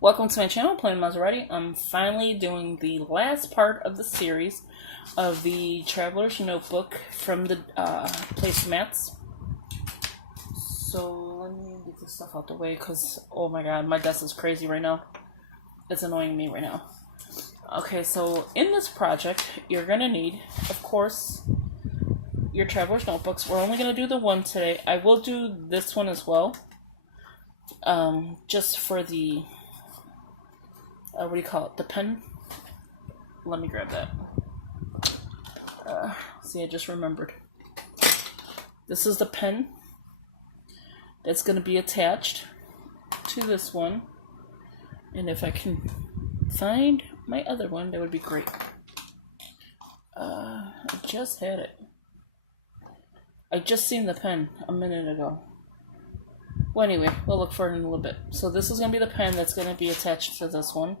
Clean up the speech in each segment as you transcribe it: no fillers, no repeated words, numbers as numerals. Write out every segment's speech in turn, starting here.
Welcome to my channel, Plain Maserati. I'm finally doing the last part of the series of the Traveler's Notebook from the placemats. So let me get this stuff out the way because, oh my god, my desk is crazy right now. It's annoying me right now. Okay, so in this project, you're going to need, of course, your Traveler's Notebooks. We're only going to do the one today. I will do this one as well. Just for the... what do you call it? The pen? Let me grab that. See, I just remembered. This is the pen that's going to be attached to this one. And if I can find my other one, that would be great. I just had it. I just seen the pen a minute ago. Well, anyway, we'll look for it in a little bit. So this is going to be the pen that's going to be attached to this one.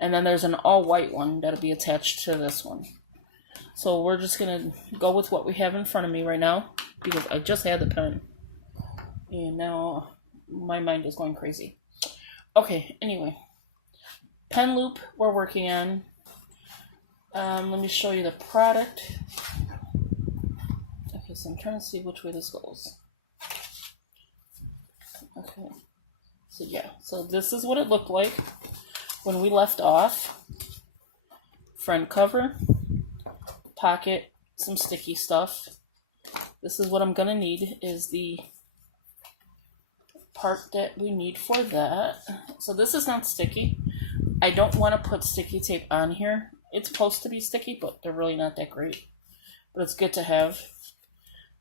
And then there's an all-white one that'll be attached to this one. So we're just going to go with what we have in front of me right now, because I just had the pen. And now my mind is going crazy. Okay, anyway. Pen loop we're working on. Let me show you the product. Okay, so I'm trying to see which way this goes. Okay, so yeah, so this is what it looked like when we left off. Front cover, pocket, some sticky stuff. This is what I'm gonna need, is the part that we need for that. So this is not sticky. I don't want to put sticky tape on here. It's supposed to be sticky, but they're really not that great. But it's good to have.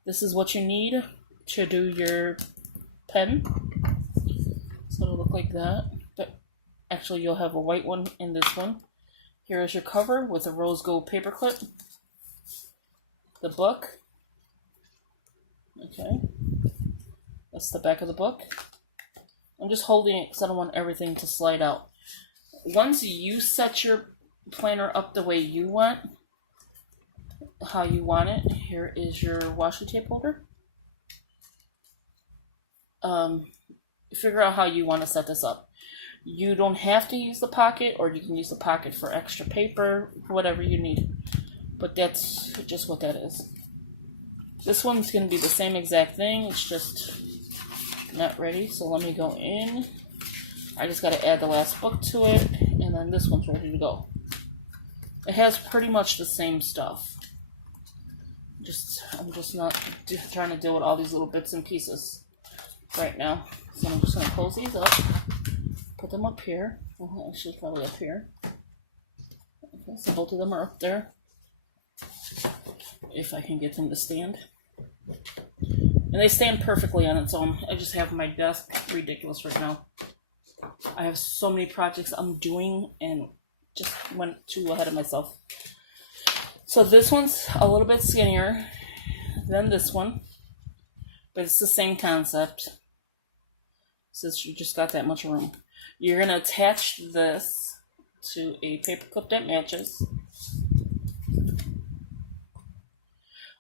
This is what you need to do your pen. So it'll look like that. But actually, you'll have a white one in this one. Here is your cover with a rose gold paper clip. The book. Okay. That's the back of the book. I'm just holding it because I don't want everything to slide out. Once you set your planner up the way you want, how you want it, here is your washi tape holder. Figure out how you want to set this up. You don't have to use the pocket, or you can use the pocket for extra paper, whatever you need. But that's just what that is. This one's going to be the same exact thing, it's just not ready. So let me go in. I just got to add the last book to it, and then this one's ready to go. It has pretty much the same stuff. I'm just not trying to deal with all these little bits and pieces right now. So I'm just going to close these up, put them up here. Actually, probably up here. Okay, so both of them are up there. If I can get them to stand. And they stand perfectly on its own. I just have my desk ridiculous right now. I have so many projects I'm doing and just went too ahead of myself. So this one's a little bit skinnier than this one, but it's the same concept. Since you just got that much room, you're going to attach this to a paper clip that matches,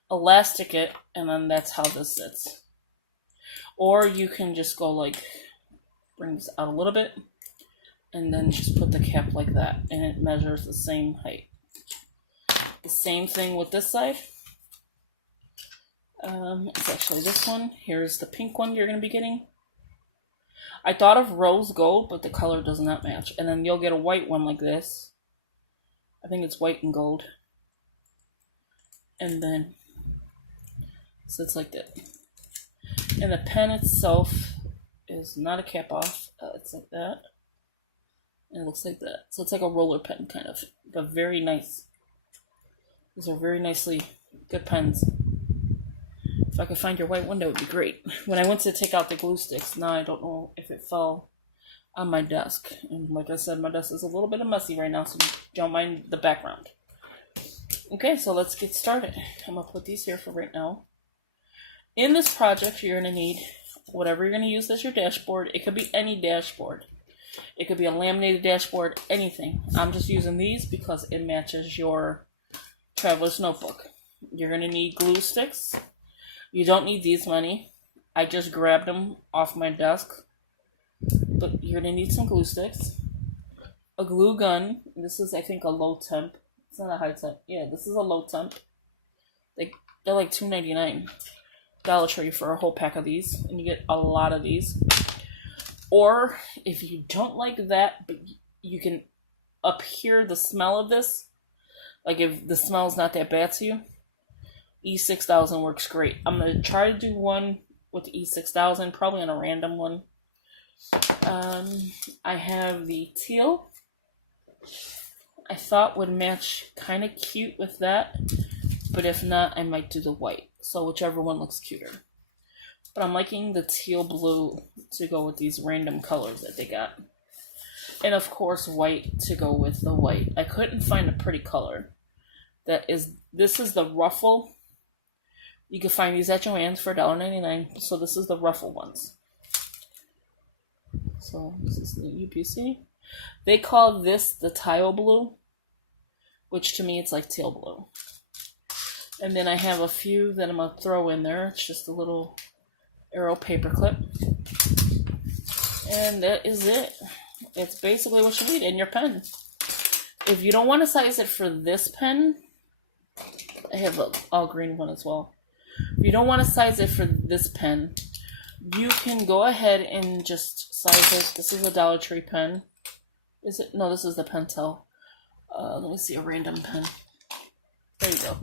elastic it, and then that's how this sits. Or you can just go like, bring this out a little bit, and then just put the cap like that, and it measures the same height. The same thing with this side. It's actually this one. Here's the pink one you're going to be getting. I thought of rose gold, but the color does not match. And then you'll get a white one like this. I think it's white and gold. And then sits like that. And the pen itself is not a cap off. It's like that. And it looks like that. So it's like a roller pen, kind of. But very nice. These are very nicely good pens. If I could find your white one, that would be great. When I went to take out the glue sticks, now I don't know if it fell on my desk. And like I said, my desk is a little bit messy right now, so don't mind the background. Okay, so let's get started. I'm going to put these here for right now. In this project, you're going to need whatever you're going to use as your dashboard. It could be any dashboard. It could be a laminated dashboard, anything. I'm just using these because it matches your Traveler's Notebook. You're going to need glue sticks. You don't need these many. I just grabbed them off my desk. but you're gonna need some glue sticks, a glue gun. This is, I think, a low temp. It's not a high temp. Yeah, this is a low temp. They're like $2.99 Dollar Tree for a whole pack of these, and you get a lot of these. Or if you don't like that, but you can hear the smell of this, like if the smell is not that bad to you, E6000 works great. I'm gonna try to do one with the E6000, probably on a random one. I have the teal. I thought would match kind of cute with that, but if not, I might do the white. So whichever one looks cuter. But I'm liking the teal blue to go with these random colors that they got. And of course, white to go with the white. I couldn't find a pretty color. This is the ruffle. You can find these at Joann's for $1.99. So this is the ruffle ones. So this is the UPC. They call this the tile blue, which to me it's like teal blue. And then I have a few that I'm going to throw in there. It's just a little arrow paper clip. And that is it. It's basically what you need in your pen. If you don't want to size it for this pen, I have an all green one as well. If you don't want to size it for this pen, you can go ahead and just size it. This is a Dollar Tree pen. Is it? No, this is the Pentel. Let me see a random pen. There you go.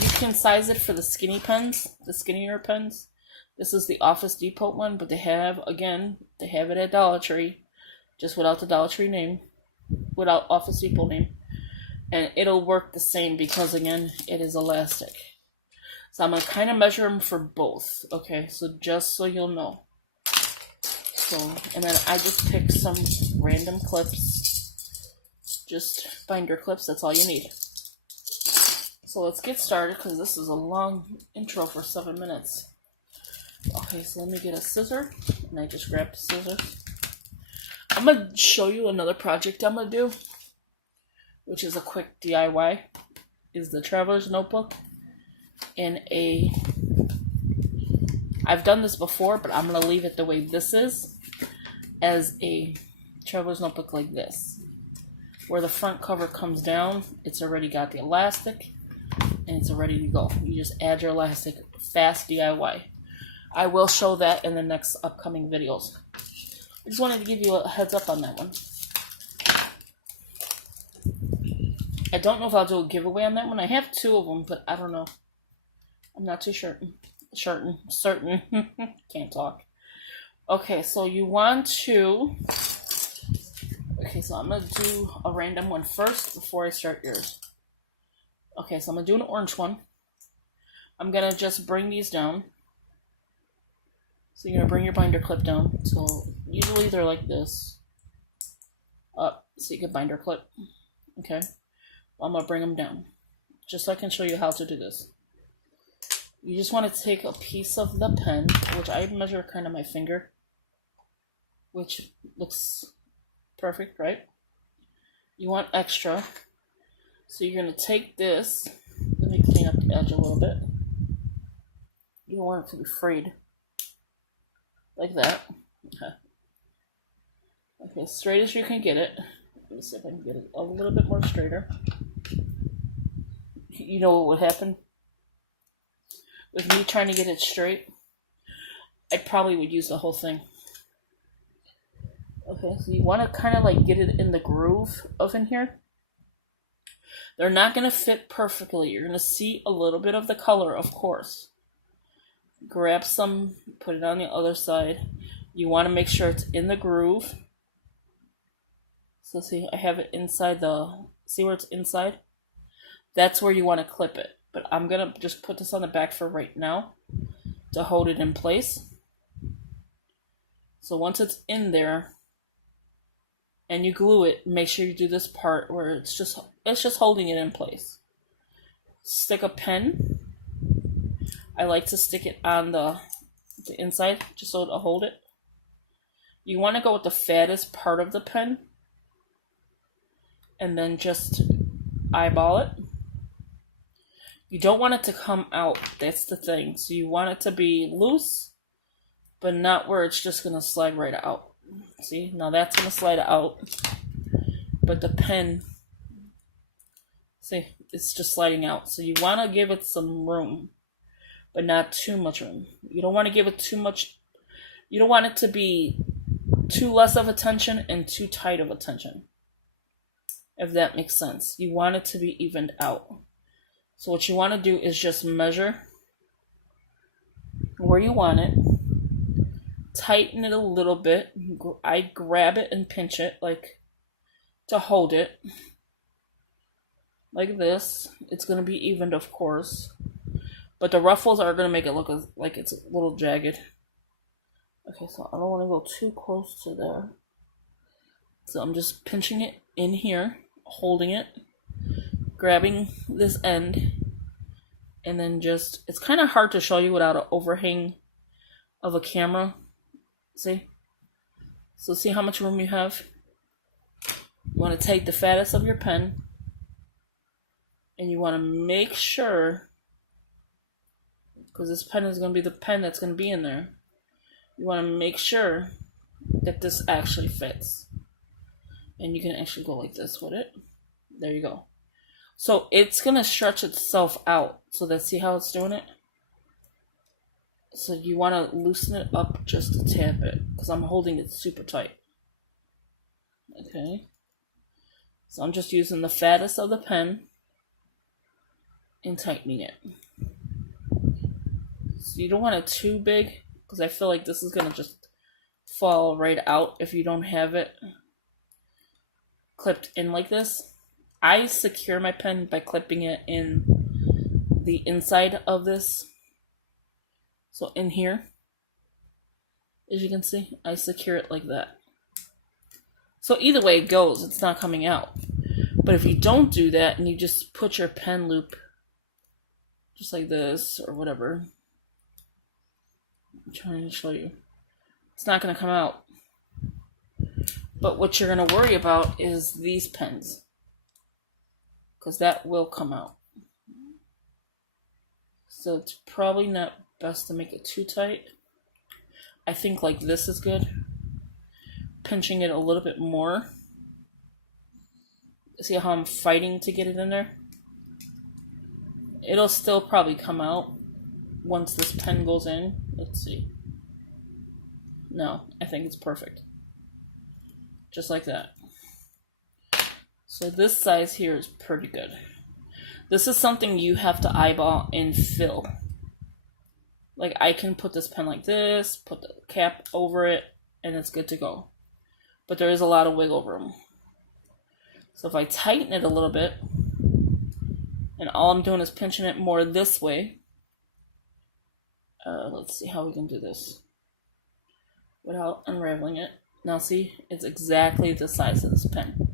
You can size it for the skinny pens, the skinnier pens. This is the Office Depot one, but they have it at Dollar Tree, just without the Dollar Tree name, without Office Depot name. And it'll work the same because, again, it is elastic. So I'm going to kind of measure them for both, okay? So just so you'll know. So, and then I just picked some random clips. Just binder clips, that's all you need. So let's get started because this is a long intro for 7 minutes. Okay, so let me get a scissor. And I just grabbed the scissors. I'm going to show you another project I'm going to do, which is a quick DIY. Is the Traveler's Notebook I've done this before, but I'm going to leave it the way this is, as a Traveler's Notebook like this, where the front cover comes down. It's already got the elastic, and it's ready to go. You just add your elastic. Fast DIY. I will show that in the next upcoming videos. I just wanted to give you a heads up on that one. I don't know if I'll do a giveaway on that one. I have 2 of them, but I don't know. I'm not too certain. Can't talk. Okay, so you want to... Okay, so I'm going to do a random one first before I start yours. Okay, so I'm going to do an orange one. I'm going to just bring these down. So you're going to bring your binder clip down. So usually they're like this. Up, so you can binder clip. Okay. I'm going to bring them down. Just so I can show you how to do this. You just want to take a piece of the pen, which I measure kind of my finger. Which looks perfect, right? You want extra. So you're going to take this. Let me clean up the edge a little bit. You don't want it to be frayed. Like that. Okay, straight as you can get it. Let me see if I can get it a little bit more straighter. You know what would happen? With me trying to get it straight, I probably would use the whole thing. Okay, so you want to kind of like get it in the groove of in here. They're not going to fit perfectly. You're going to see a little bit of the color, of course. Grab some, put it on the other side. You want to make sure it's in the groove. So see, I have it inside see where it's inside? That's where you want to clip it. But I'm going to just put this on the back for right now to hold it in place. So once it's in there and you glue it, make sure you do this part where it's just holding it in place. Stick a pen. I like to stick it on the inside just so it'll hold it. You want to go with the fattest part of the pen and then just eyeball it. You don't want it to come out, that's the thing. So you want it to be loose, but not where it's just going to slide right out. See, now that's going to slide out. But the pen, see, it's just sliding out. So you want to give it some room, but not too much room. You don't want to give it too much. You don't want it to be too less of a tension and too tight of a tension, if that makes sense. You want it to be evened out. So what you want to do is just measure where you want it, tighten it a little bit. I grab it and pinch it like to hold it like this. It's going to be evened, of course, but the ruffles are going to make it look like it's a little jagged. Okay, so I don't want to go too close to there. So I'm just pinching it in here, holding it, grabbing this end, and then just, it's kind of hard to show you without an overhang of a camera. See? So see how much room you have? You want to take the fattest of your pen, and you want to make sure, because this pen is going to be the pen that's going to be in there, you want to make sure that this actually fits. And you can actually go like this with it. There you go. So it's going to stretch itself out. So let's see how it's doing it. So you want to loosen it up just a tad bit, because I'm holding it super tight. Okay. So I'm just using the fattest of the pen and tightening it. So you don't want it too big, because I feel like this is going to just fall right out if you don't have it clipped in like this. I secure my pen by clipping it in the inside of this. So in here, as you can see, I secure it like that. So either way it goes, it's not coming out. But if you don't do that and you just put your pen loop just like this or whatever, I'm trying to show you, it's not going to come out. But what you're going to worry about is these pens, because that will come out. So it's probably not best to make it too tight. I think like this is good. Pinching it a little bit more. See how I'm fighting to get it in there? It'll still probably come out once this pen goes in. Let's see. No, I think it's perfect. Just like that. So this size here is pretty good. This is something you have to eyeball and fill. Like I can put this pen like this, put the cap over it, and it's good to go. But there is a lot of wiggle room. So if I tighten it a little bit, and all I'm doing is pinching it more this way, let's see how we can do this without unraveling it. Now see, it's exactly the size of this pen.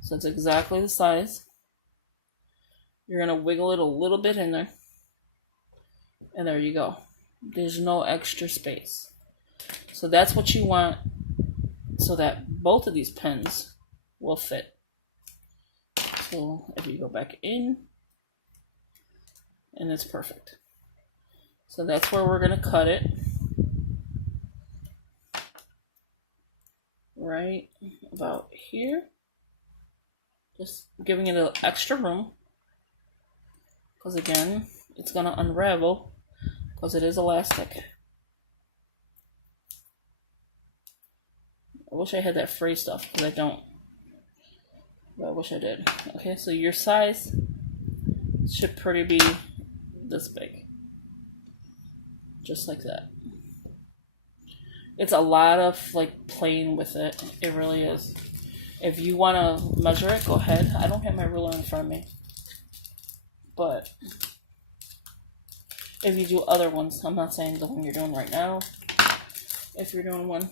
So it's exactly the size. You're going to wiggle it a little bit in there. And there you go. There's no extra space. So that's what you want, so that both of these pens will fit. So if you go back in, and it's perfect. So that's where we're going to cut it. Right about here. Just giving it a little extra room. Because again, it's going to unravel because it is elastic. I wish I had that free stuff, because I don't. But I wish I did. Okay, so your size should pretty be this big. Just like that. It's a lot of like playing with it. It really is. If you want to measure it, go ahead. I don't have my ruler in front of me. But if you do other ones, I'm not saying the one you're doing right now, if you're doing one.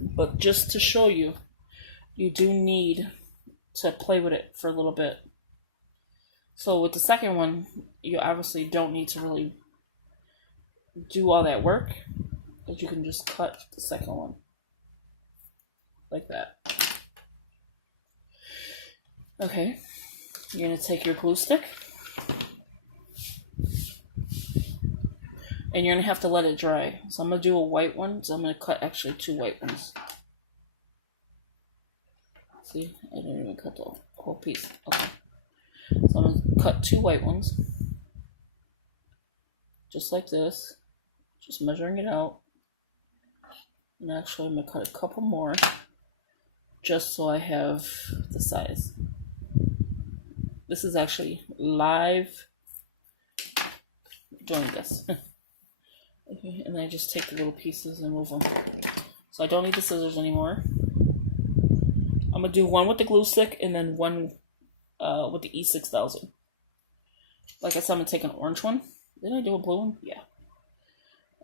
But just to show you, you do need to play with it for a little bit. So with the second one, you obviously don't need to really do all that work, but you can just cut the second one like that. Okay, you're going to take your glue stick, And you're going to have to let it dry. So I'm going to do a white one. So I'm going to cut actually 2 white ones. See, I didn't even cut the whole piece. Okay. So I'm going to cut 2 white ones. Just like this. Just measuring it out. And actually I'm going to cut a couple more. Just so I have the size. This is actually live doing this. Okay, and then I just take the little pieces and move them. So I don't need the scissors anymore. I'm going to do one with the glue stick and then one with the E6000. Like I said, I'm going to take an orange one. Did I do a blue one? Yeah.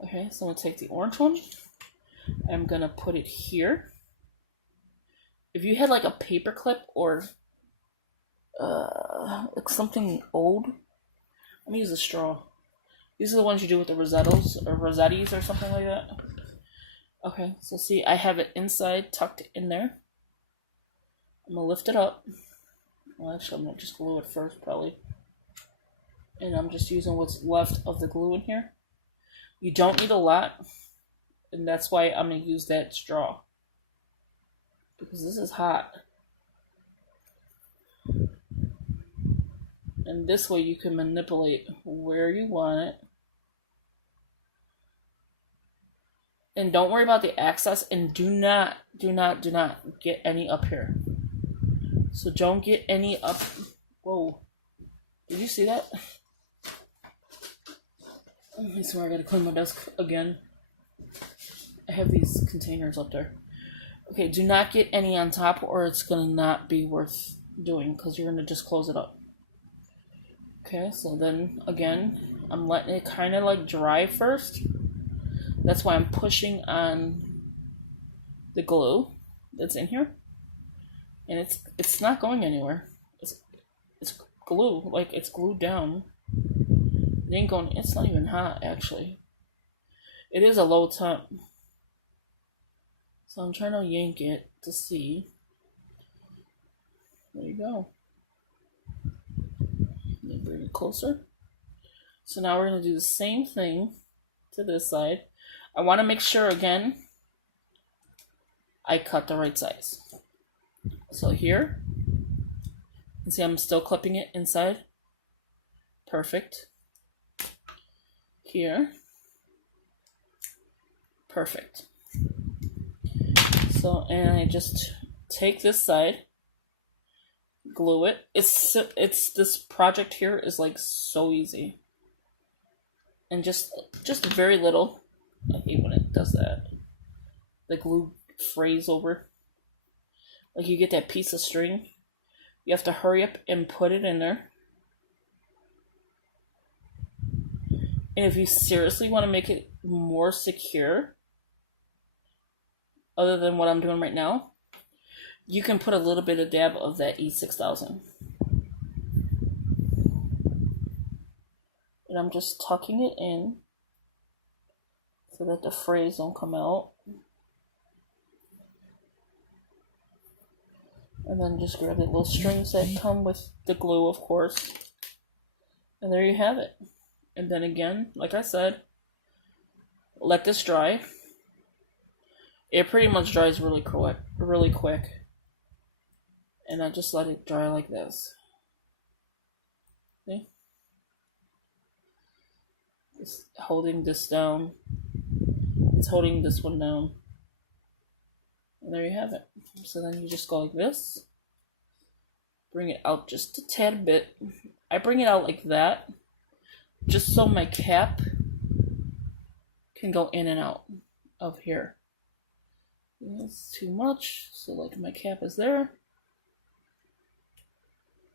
Okay, so I'm going to take the orange one. I'm going to put it here. If you had like a paper clip or like something old, I'm going to use a straw. These are the ones you do with the Rosettos or Rosettis or something like that. Okay, so see, I have it inside, tucked in there. I'm going to lift it up. Well, actually, I'm going to just glue it first, probably. And I'm just using what's left of the glue in here. You don't need a lot. And that's why I'm going to use that straw. Because this is hot. And this way you can manipulate where you want it. And don't worry about the access, and do not get any up here. So don't get any up. Whoa. Did you see that? I swear I gotta clean my desk again. I have these containers up there. Okay, do not get any on top or it's gonna not be worth doing because you're gonna just close it up. Okay, so then again, I'm letting it kind of like dry first. That's why I'm pushing on the glue that's in here. And it's not going anywhere. It's glue, like it's glued down. It ain't going, it's not even hot actually. It is a low temp. So I'm trying to yank it to see. There you go. Let me bring it closer. So now we're going to do the same thing to this side. I want to make sure again I cut the right size. So here, you see I'm still clipping it inside. Perfect. Here. Perfect. So, and I just take this side, glue it. It's this project here is like so easy. And just very little. I hate when it does that. The glue frays over. Like you get that piece of string. You have to hurry up and put it in there. And if you seriously want to make it more secure, other than what I'm doing right now, you can put a little bit of dab of that E6000. And I'm just tucking it in so that the frays don't come out. And then just grab the little strings that come with the glue, of course. And there you have it. And then again, like I said, let this dry. It pretty much dries really quick. And I just let it dry like this. See? It's holding this down. It's holding this one down. And there you have it. So then you just go like this. Bring it out just a tad bit. I bring it out like that. Just so my cap can go in and out of here. That's too much. So like my cap is there.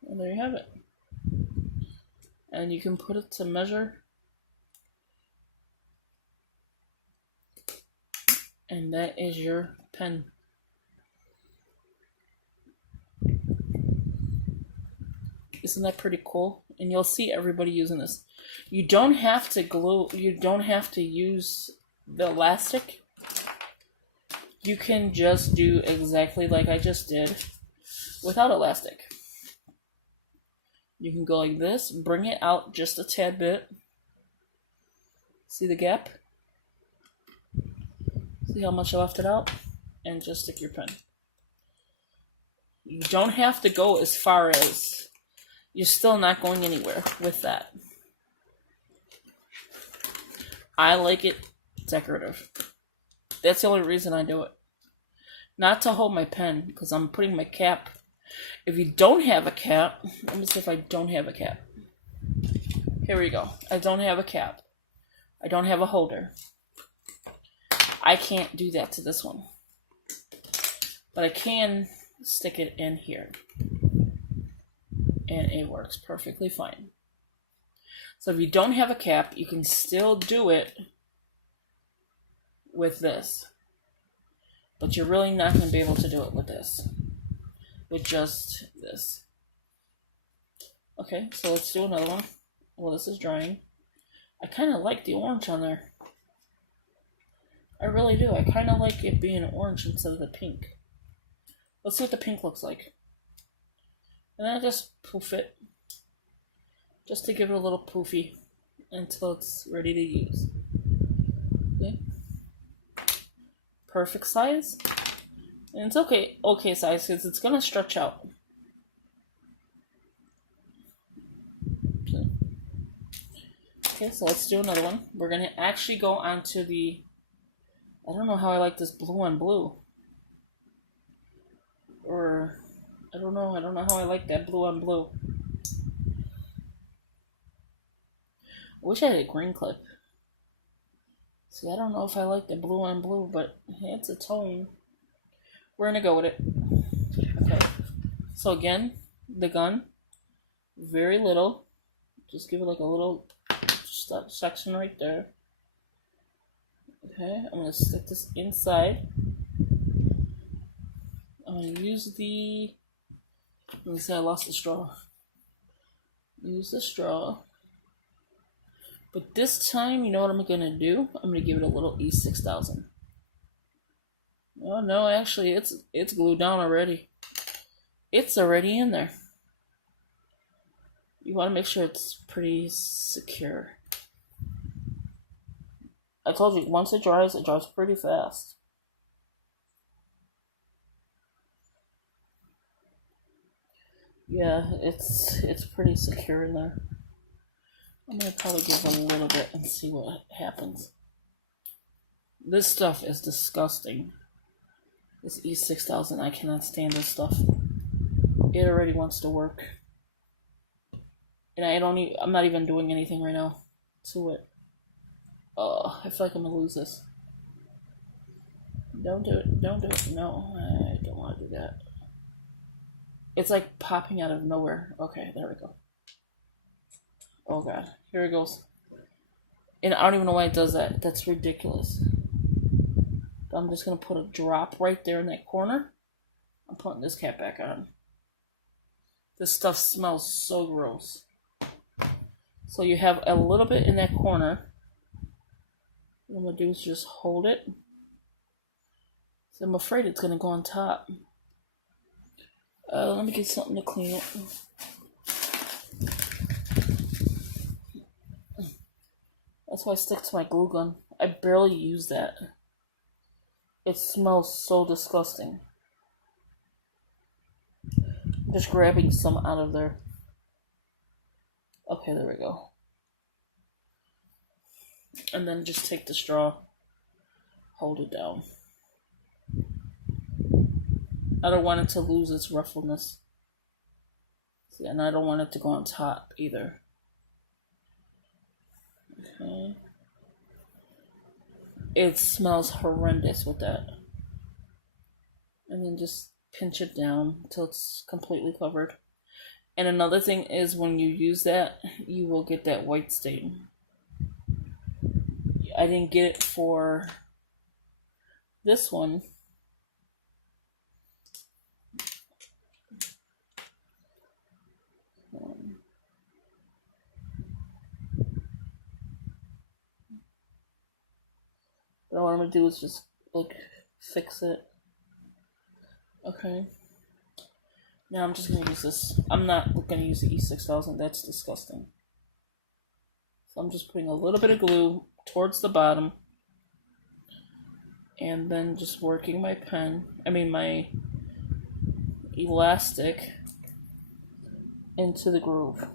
And there you have it. And you can put it to measure. And that is your pen. Isn't that pretty cool? And you'll see everybody using this. You don't have to glue, you don't have to use the elastic. You can just do exactly like I just did without elastic. You can go like this, bring it out just a tad bit. See the gap? See how much I left it out? And just stick your pen. You don't have to go as far as, you're still not going anywhere with that. I like it decorative. That's the only reason I do it. Not to hold my pen, because I'm putting my cap. If you don't have a cap, let me see if I don't have a cap. Here we go. I don't have a cap. I don't have a holder. I can't do that to this one. But I can stick it in here. And it works perfectly fine. So if you don't have a cap, you can still do it with this. But you're really not going to be able to do it with this. With just this. Okay, so let's do another one. Well, this is drying. I kind of like the orange on there. I really do. I kind of like it being orange instead of the pink. Let's see what the pink looks like. And then I just poof it. Just to give it a little poofy until it's ready to use. Okay. Perfect size. And it's okay size because it's going to stretch out. Okay, so let's do another one. We're going to actually go on to the, I don't know how I like this blue on blue. Or, I don't know how I like that blue on blue. I wish I had a green clip. See, I don't know if I like the blue on blue, but it's a tone. We're going to go with it. Okay. So again, the gun, very little. Just give it like a little section right there. Okay, I'm going to stick this inside. I'm going to use the, let me see, I lost the straw. Use the straw. But this time, you know what I'm going to do? I'm going to give it a little E6000. Oh no, actually, it's glued down already. It's already in there. You want to make sure it's pretty secure. I told you, once it dries pretty fast. Yeah, it's pretty secure in there. I'm going to probably give it a little bit and see what happens. This stuff is disgusting. This E6000, I cannot stand this stuff. It already wants to work. And I'm not even doing anything right now to it. Oh, I feel like I'm going to lose this. Don't do it. Don't do it. No, I don't want to do that. It's like popping out of nowhere. Okay, there we go. Oh god, here it goes. And I don't even know why it does that. That's ridiculous. I'm just going to put a drop right there in that corner. I'm putting this cap back on. This stuff smells so gross. So you have a little bit in that corner. What I'm going to do is just hold it. So I'm afraid it's going to go on top. Let me get something to clean it. That's why I stick to my glue gun. I barely use that. It smells so disgusting. Just grabbing some out of there. Okay, there we go. And then just take the straw. Hold it down. I don't want it to lose its ruffleness. See, and I don't want it to go on top either. Okay. It smells horrendous with that. And then just pinch it down until it's completely covered. And another thing is when you use that, you will get that white stain. I didn't get it for this one. But what I'm going to do is just, fix it. Okay. Now I'm just going to use this. I'm not going to use the E6000. That's disgusting. So I'm just putting a little bit of glue, towards the bottom, and then just working my my elastic into the groove.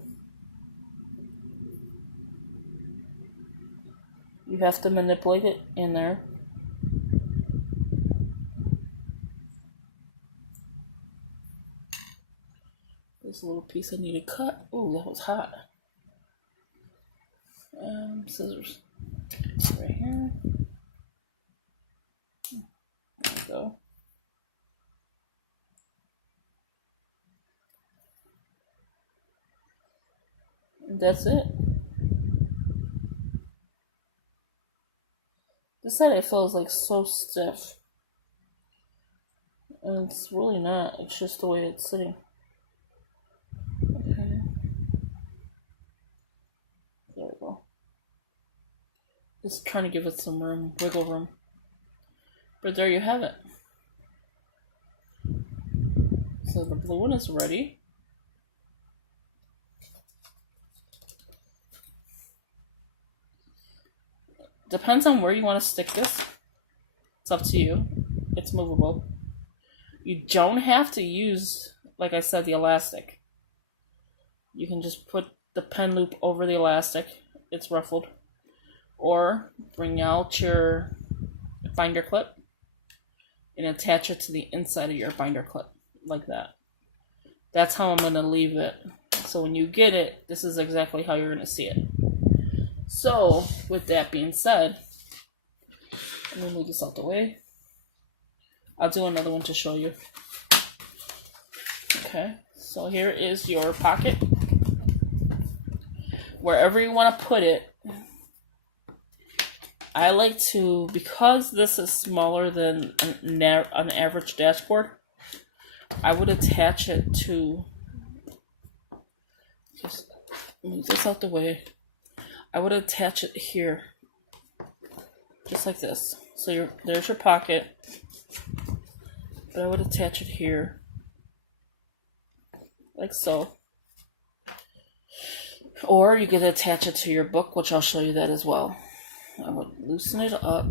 You have to manipulate it in there. This little piece I need to cut. Ooh, that was hot. Scissors. Right here. There we go. And that's it. This side it feels like so stiff. And it's really not. It's just the way it's sitting. Okay. There we go. Just trying to give it some room, wiggle room. But there you have it. So the blue one is ready. Depends on where you want to stick this. It's up to you. It's movable. You don't have to use, like I said, the elastic. You can just put the pen loop over the elastic. It's ruffled. Or bring out your binder clip and attach it to the inside of your binder clip, like that. That's how I'm going to leave it. So when you get it, this is exactly how you're going to see it. So, with that being said, let me move this out the way. I'll do another one to show you. Okay, so here is your pocket. Wherever you want to put it, I like to, because this is smaller than an average dashboard, I would attach it to, just move this out the way. I would attach it here, just like this. So there's your pocket, but I would attach it here, like so. Or you could attach it to your book, which I'll show you that as well. I would loosen it up,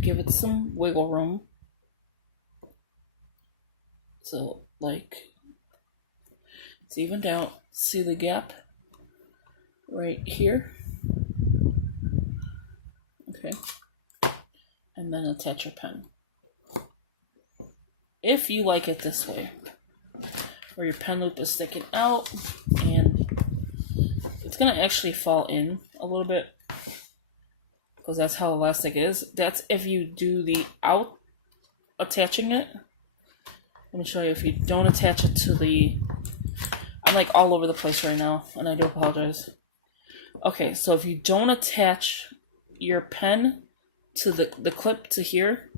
give it some wiggle room. So, like, it's evened out. See the gap right here? Okay. And then attach your pen. If you like it this way, where your pen loop is sticking out, and it's going to actually fall in a little bit, because that's how elastic it is. That's if you do the out attaching it. Let me show you. If you don't attach it to the... I'm like all over the place right now, and I do apologize. Okay, so if you don't attach your pen to the clip to here,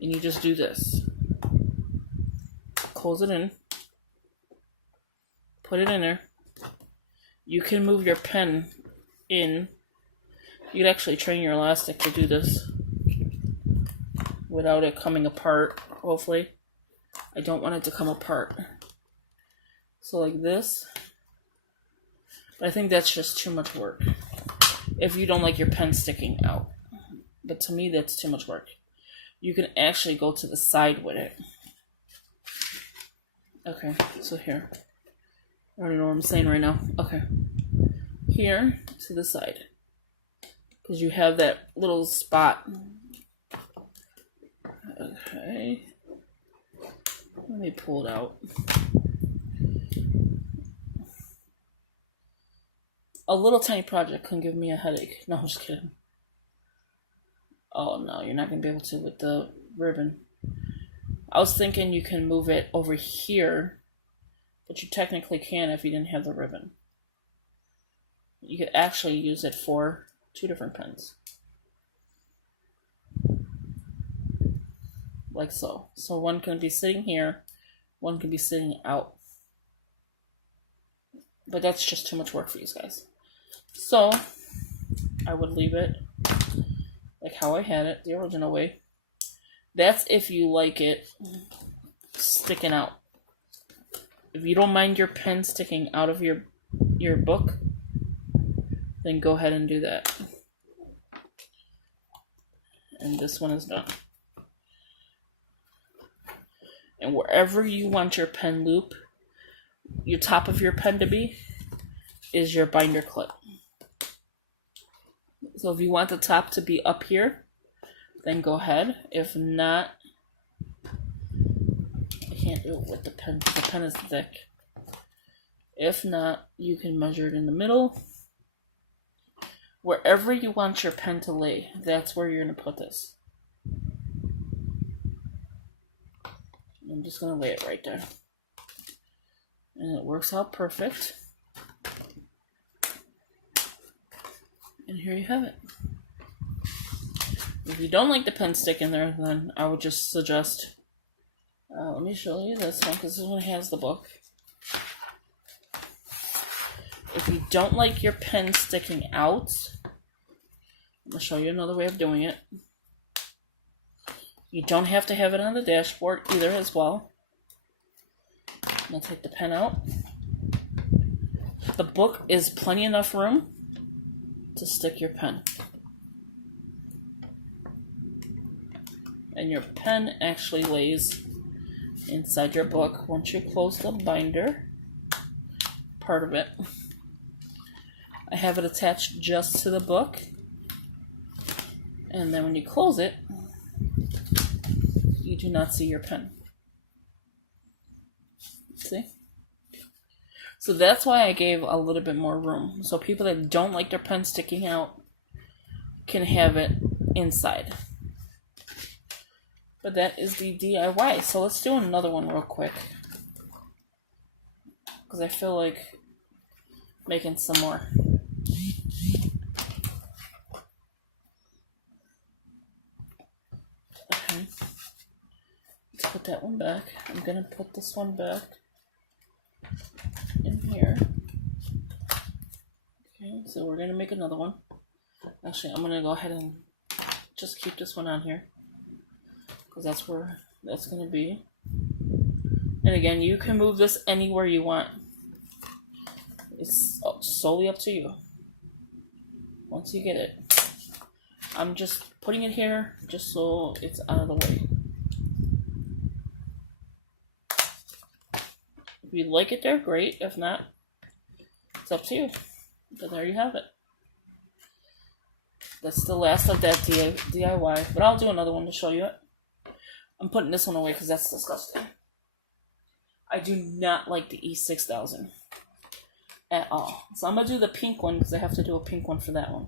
and you just do this. Close it in. Put it in there. You can move your pen in. You could actually train your elastic to do this without it coming apart, hopefully. I don't want it to come apart. So like this. But I think that's just too much work. If you don't like your pen sticking out. But to me, that's too much work. You can actually go to the side with it. Okay, so here. I don't know what I'm saying right now. Okay. Here to the side. Because you have that little spot. Okay. Let me pull it out. A little tiny project can give me a headache. No, I'm just kidding. Oh no, you're not going to be able to with the ribbon. I was thinking you can move it over here, but you technically can if you didn't have the ribbon. You could actually use it for 2 different pens. Like so. So one can be sitting here, one can be sitting out. But that's just too much work for you guys. So, I would leave it like how I had it, the original way. That's if you like it sticking out. If you don't mind your pen sticking out of your book, then go ahead and do that. and this one is done. And wherever you want your pen loop, your top of your pen to be, is your binder clip. So if you want the top to be up here, then go ahead. If not, I can't do it with the pen because the pen is thick. If not, you can measure it in the middle. Wherever you want your pen to lay, that's where you're going to put this. I'm just going to lay it right there. And it works out perfect. And here you have it. If you don't like the pen stick in there, then I would just suggest, let me show you this one because this one has the book. If you don't like your pen sticking out, I'm going to show you another way of doing it. You don't have to have it on the dashboard either as well. I'm going to take the pen out. The book is plenty enough room to stick your pen. And your pen actually lays inside your book once you close the binder part of it. I have it attached just to the book. And then when you close it, you do not see your pen. See? So that's why I gave a little bit more room. So people that don't like their pen sticking out can have it inside. But that is the DIY. So let's do another one real quick. Because I feel like making some more. Okay. Let's put that one back. I'm going to put this one back in here. Okay, so we're going to make another one. Actually, I'm going to go ahead and just keep this one on here. Because that's where that's going to be. And again, you can move this anywhere you want. It's solely up to you. Once you get it. I'm just putting it here just so it's out of the way. If you like it there, great. If not, it's up to you. But there you have it. That's the last of that DIY. But I'll do another one to show you it. I'm putting this one away because that's disgusting. I do not like the E6000 at all. So I'm going to do the pink one because I have to do a pink one for that one.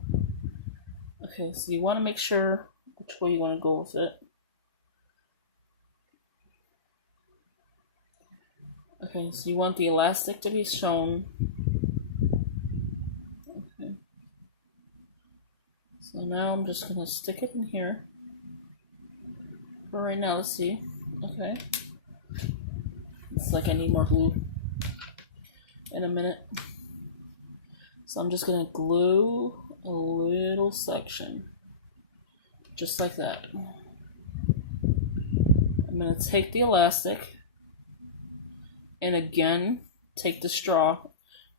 Okay, so you want to make sure which way you want to go with it. Okay, so you want the elastic to be shown. Okay. So now I'm just going to stick it in here. For right now, let's see. Okay. It's like I need more glue in a minute. So I'm just going to glue a little section. Just like that. I'm going to take the elastic. And again, take the straw.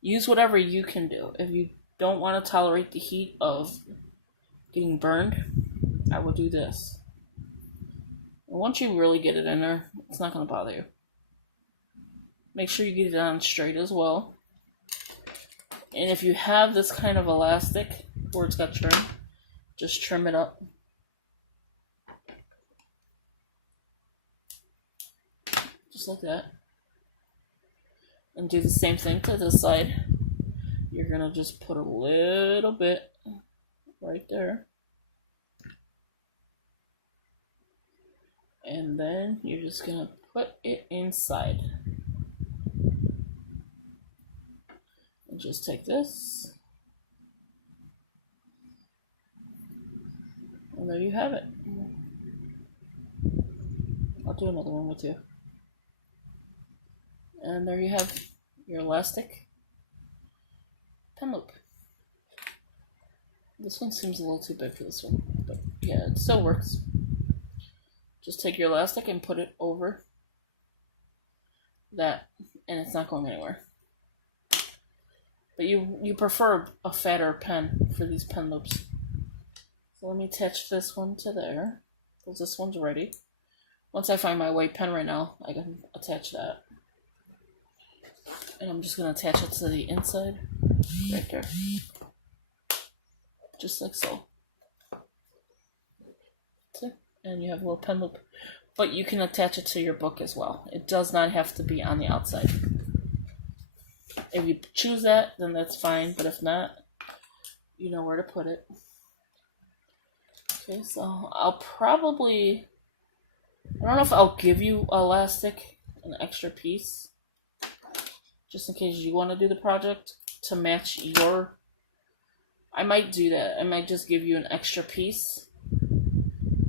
Use whatever you can do. If you don't want to tolerate the heat of getting burned, I would do this. And once you really get it in there, it's not going to bother you. Make sure you get it on straight as well. And if you have this kind of elastic where it's got trim, just trim it up. Just like that. And do the same thing to this side. You're going to just put a little bit right there. And then you're just going to put it inside. And just take this. And there you have it. I'll do another one with you. And there you have your elastic pen loop. This one seems a little too big for this one, but yeah, it still works. Just take your elastic and put it over that, and it's not going anywhere. But you prefer a fatter pen for these pen loops. So let me attach this one to there, because this one's ready. Once I find my white pen right now, I can attach that. And I'm just going to attach it to the inside, right there. Just like so. See? And you have a little pen loop. But you can attach it to your book as well. It does not have to be on the outside. If you choose that, then that's fine. But if not, you know where to put it. Okay, so I'll probably... I don't know if I'll give you elastic, an extra piece. Just in case you want to do the project to match your... I might do that. I might just give you an extra piece.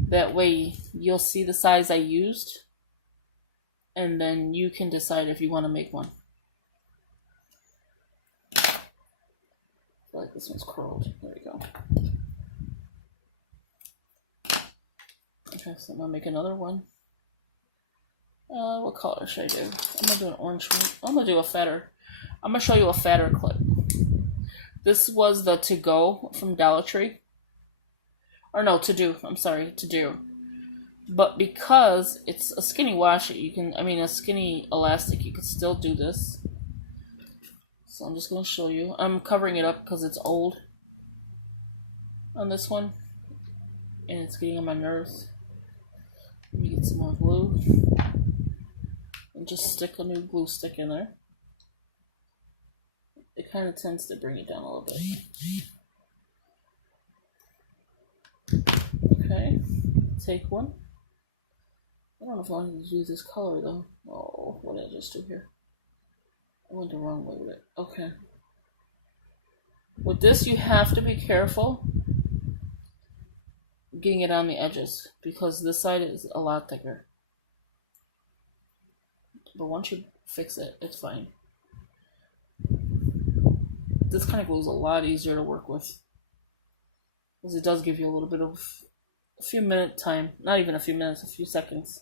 That way you'll see the size I used. And then you can decide if you want to make one. I feel like this one's curled. There we go. Okay, so I'm going to make another one. What color should I do? I'm going to do an orange one. I'm going to do a fatter. I'm going to show you a fatter clip. This was the To Go from Dollar Tree. Or no, To Do. I'm sorry, To Do. But because it's a skinny washi, you can, a skinny elastic, you can still do this. So I'm just going to show you. I'm covering it up because it's old on this one. And it's getting on my nerves. Let me get some more glue. And just stick a new glue stick in there. It kind of tends to bring it down a little bit. Okay, take one. I don't know if I wanted to do this color though. Oh, what did I just do here? I went the wrong way with it. Okay. With this, you have to be careful getting it on the edges because this side is a lot thicker. But once you fix it, it's fine. This kind of glue is a lot easier to work with because it does give you a little bit of a few minute time, not even a few minutes, a few seconds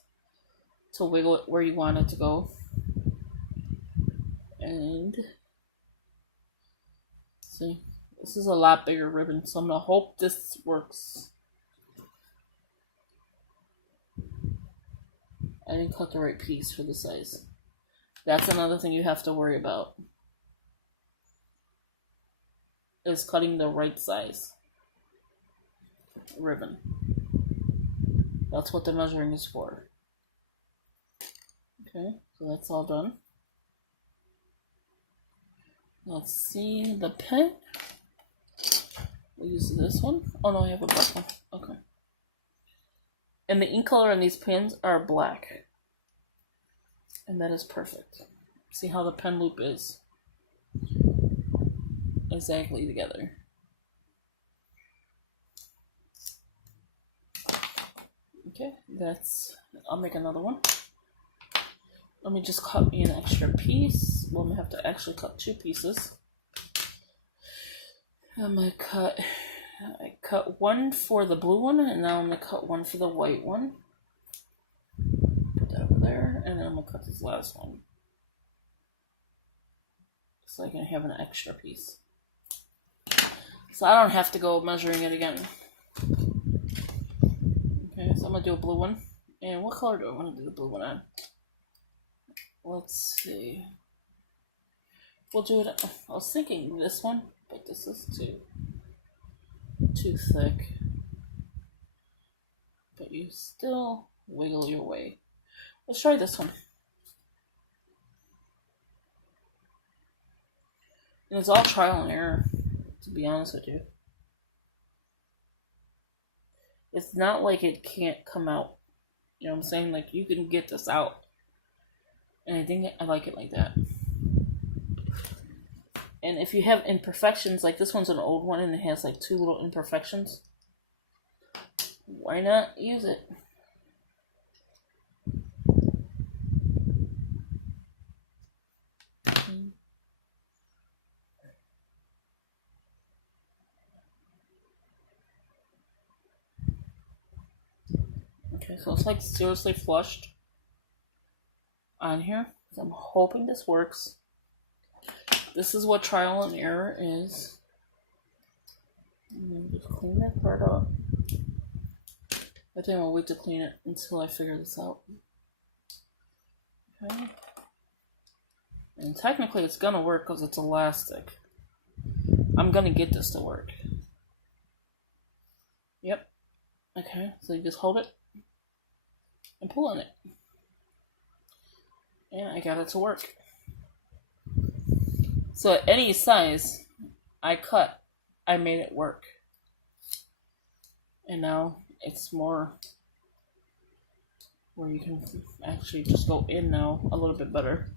to wiggle it where you want it to go. And see, this is a lot bigger ribbon, so I'm gonna hope this works. I didn't cut the right piece for the size. That's another thing you have to worry about, is cutting the right size ribbon. That's what the measuring is for. Okay, so that's all done. Let's see the pen. We'll use this one. Oh no, I have a black one. Okay. And the ink color on these pens are black. And that is perfect. See how the pen loop is exactly together. Okay, I'll make another one. Let me just cut me an extra piece. Well, I'm gonna have to actually cut two pieces. I cut one for the blue one, and now I'm gonna cut one for the white one. Put that over there, and then I'm gonna cut this last one. So I can have an extra piece. So I don't have to go measuring it again. Okay, so I'm gonna do a blue one. And what color do I want to do the blue one on? Let's see. We'll do it. I was thinking this one, but this is too thick. But you still wiggle your way. Let's try this one. And it's all trial and error, to be honest with you. It's not like it can't come out. You know what I'm saying? Like, you can get this out. And I think I like it like that. And if you have imperfections, like this one's an old one and it has like two little imperfections, why not use it? Okay, so it's like seriously flushed on here. So I'm hoping this works. This is what trial and error is. And then just clean that part up. I think I'll wait to clean it until I figure this out. Okay. And technically it's gonna work because it's elastic. I'm gonna get this to work. Yep. Okay, so you just hold it and pull on it. And I got it to work. So at any size I cut, I made it work. And now it's more where you can actually just go in now a little bit better.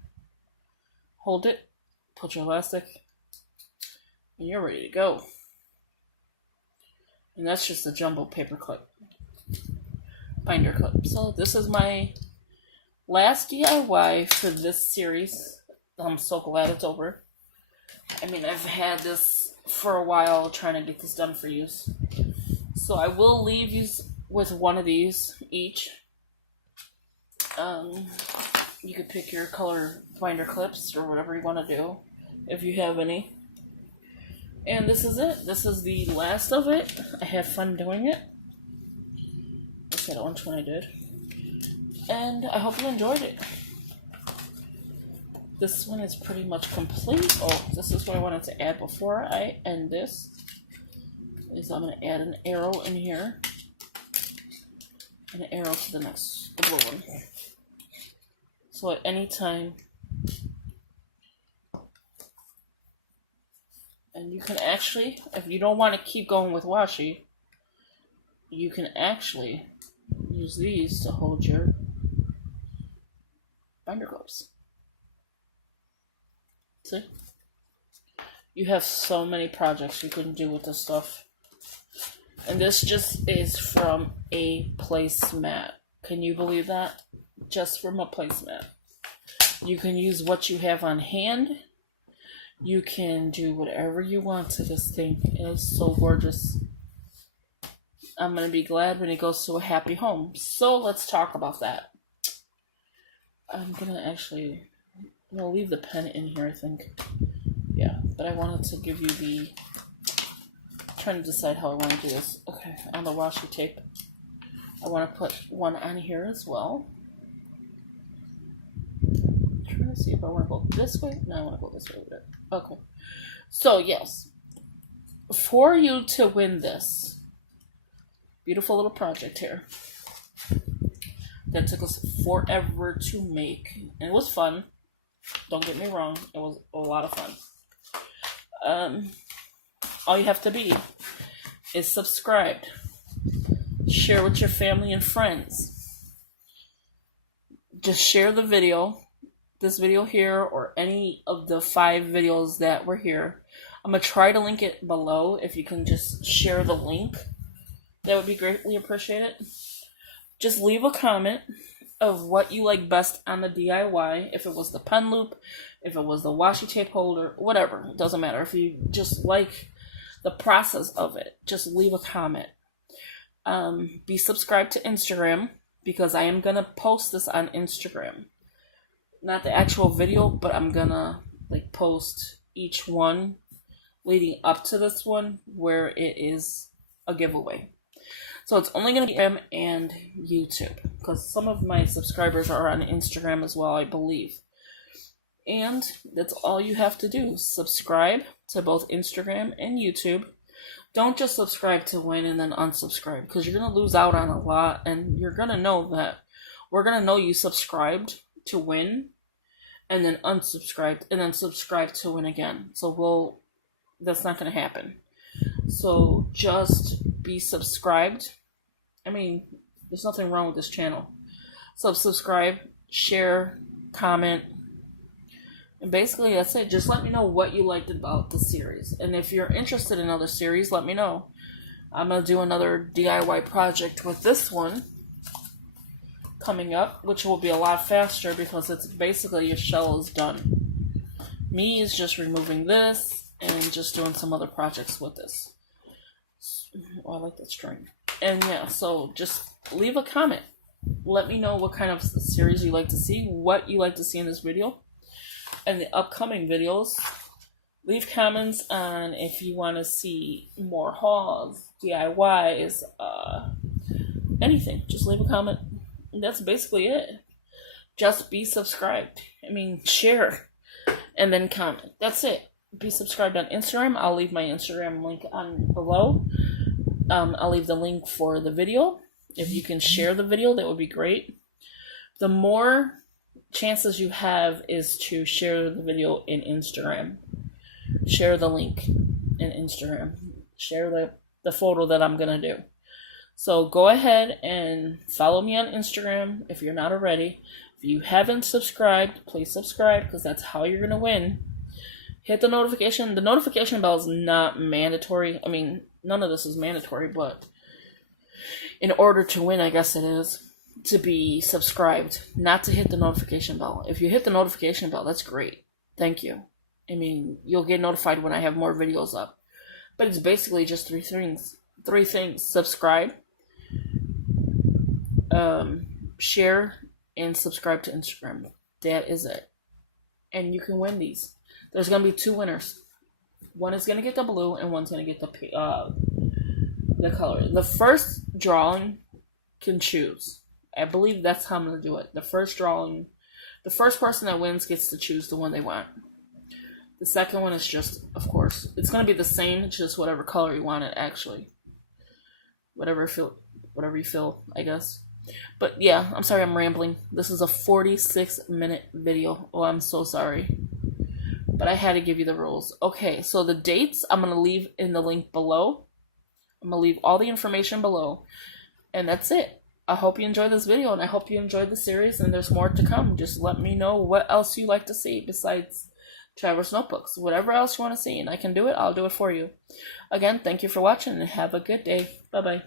Hold it, put your elastic, and you're ready to go. And that's just a jumbo paper clip, binder clip. So this is my last DIY for this series. I'm so glad it's over. I mean, I've had this for a while trying to get this done for you. So I will leave you with one of these each. You could pick your color binder clips or whatever you want to do, if you have any. And this is it. This is the last of it. I had fun doing it. I said which one I did. And I hope you enjoyed it. This one is pretty much complete. Oh, this is what I wanted to add before I end this. Is I'm going to add an arrow in here. And an arrow to the next, the blue one. So at any time, and you can actually, if you don't want to keep going with washi, you can actually use these to hold your binder clips. See? You have so many projects you can do with this stuff. And this just is from a placemat. Can you believe that? Just from a placemat. You can use what you have on hand. You can do whatever you want to this thing. It's so gorgeous. I'm going to be glad when it goes to a happy home. So let's talk about that. I'm going to leave the pen in here, I think. Yeah, but I wanted to give you trying to decide how I want to do this. Okay, on the washi tape, I want to put one on here as well. I'm trying to see if I want to go this way. No, I want to go this way with it. Okay. So, yes. For you to win this beautiful little project here that took us forever to make, and it was fun. Don't get me wrong. It was a lot of fun. All you have to be is subscribed. Share with your family and friends. Just share the video, this video here, or any of the 5 videos that were here. I'm going to try to link it below. If you can just share the link, that would be greatly appreciated. Just leave a comment of what you like best on the DIY. If it was the pen loop, if it was the washi tape holder, whatever. It doesn't matter. If you just like the process of it, just leave a comment. Be subscribed to Instagram, because I am going to post this on Instagram. Not the actual video, but I'm going to post each one leading up to this one where it is a giveaway. So it's only going to be Instagram and YouTube, because some of my subscribers are on Instagram as well, I believe. And that's all you have to do. Subscribe to both Instagram and YouTube. Don't just subscribe to win and then unsubscribe, because you're going to lose out on a lot, and you're going to know that we're going to know you subscribed to win and then unsubscribed and then subscribe to win again. So that's not going to happen. So just be subscribed. I mean, there's nothing wrong with this channel. So subscribe, share, comment. And basically, that's it. Just let me know what you liked about the series. And if you're interested in other series, let me know. I'm going to do another DIY project with this one coming up, which will be a lot faster because it's basically your shell is done. Me is just removing this and just doing some other projects with this. Oh, I like that string. And yeah, so just leave a comment. Let me know what kind of series you like to see, what you like to see in this video. And the upcoming videos, leave comments on if you want to see more hauls, DIYs, anything. Just leave a comment. And that's basically it. Just be subscribed. I mean, share. And then comment. That's it. Be subscribed on Instagram. I'll leave my Instagram link on below. I'll leave the link for the video. If you can share the video, that would be great. The more chances you have is to share the video in Instagram. Share the link in Instagram. Share the photo that I'm going to do. So go ahead and follow me on Instagram if you're not already. If you haven't subscribed, please subscribe because that's how you're going to win. Hit the notification. The notification bell is not mandatory. I mean, none of this is mandatory, but in order to win, I guess it is, to be subscribed, not to hit the notification bell. If you hit the notification bell, that's great. Thank you. I mean, you'll get notified when I have more videos up. But it's basically just three things. Subscribe, share, and subscribe to Instagram. That is it. And you can win these. There's going to be 2 winners. One is going to get the blue, and one's going to get the color. The first drawing can choose. I believe that's how I'm going to do it. The first person that wins gets to choose the one they want. The second one is just, of course, it's going to be the same, just whatever color you want it, actually. Whatever you feel, I guess. But yeah, I'm sorry I'm rambling. This is a 46-minute video. Oh, I'm so sorry. But I had to give you the rules. Okay, so the dates I'm going to leave in the link below. I'm going to leave all the information below. And that's it. I hope you enjoyed this video, and I hope you enjoyed the series, and there's more to come. Just let me know what else you like to see besides Traverse Notebooks. Whatever else you want to see, and I can do it, I'll do it for you. Again, thank you for watching, and have a good day. Bye-bye.